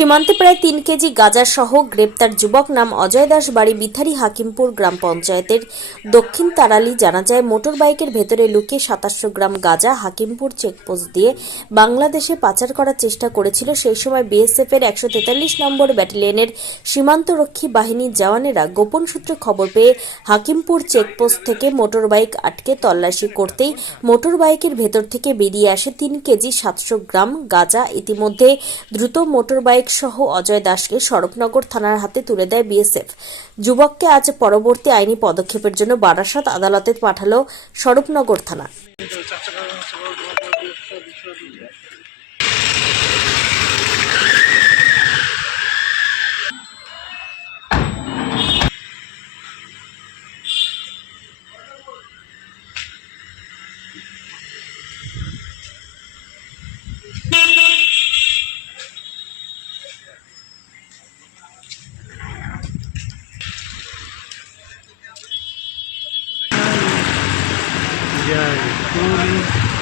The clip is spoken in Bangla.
সীমান্তে প্রায় তিন কেজি গাঁজা সহ গ্রেপ্তার যুবক নাম অজয় দাস বাড়ি বিথারি হাকিমপুর গ্রাম পঞ্চায়েতের দক্ষিণ তারালি জানা যায় মোটর বাইকের ভেতরে লুকিয়ে সাতাশশো গ্রাম গাঁজা হাকিমপুর চেকপোস্ট দিয়ে বাংলাদেশে পাচার করার চেষ্টা করেছিল। সেই সময় বিএসএফ এর একশো তেতাল্লিশ নম্বর ব্যাটালিয়নের সীমান্তরক্ষী বাহিনীর জওয়ানেরা গোপন সূত্রে খবর পেয়ে হাকিমপুর চেকপোস্ট থেকে মোটর বাইক আটকে তল্লাশি করতেই মোটর বাইকের ভেতর থেকে বেরিয়ে আসে তিন কেজি সাতশো গ্রাম গাঁজা। ইতিমধ্যে দ্রুত মোটর বাইক সহ অজয় দাসকে স্বরূপনগর থানার হাতে তুলে দেয় বিএসএফ। যুবককে আজ পরবর্তী আইনি পদক্ষেপের জন্য বারাসাত আদালতে পাঠালো স্বরূপনগর থানা। Yan. Tuloy.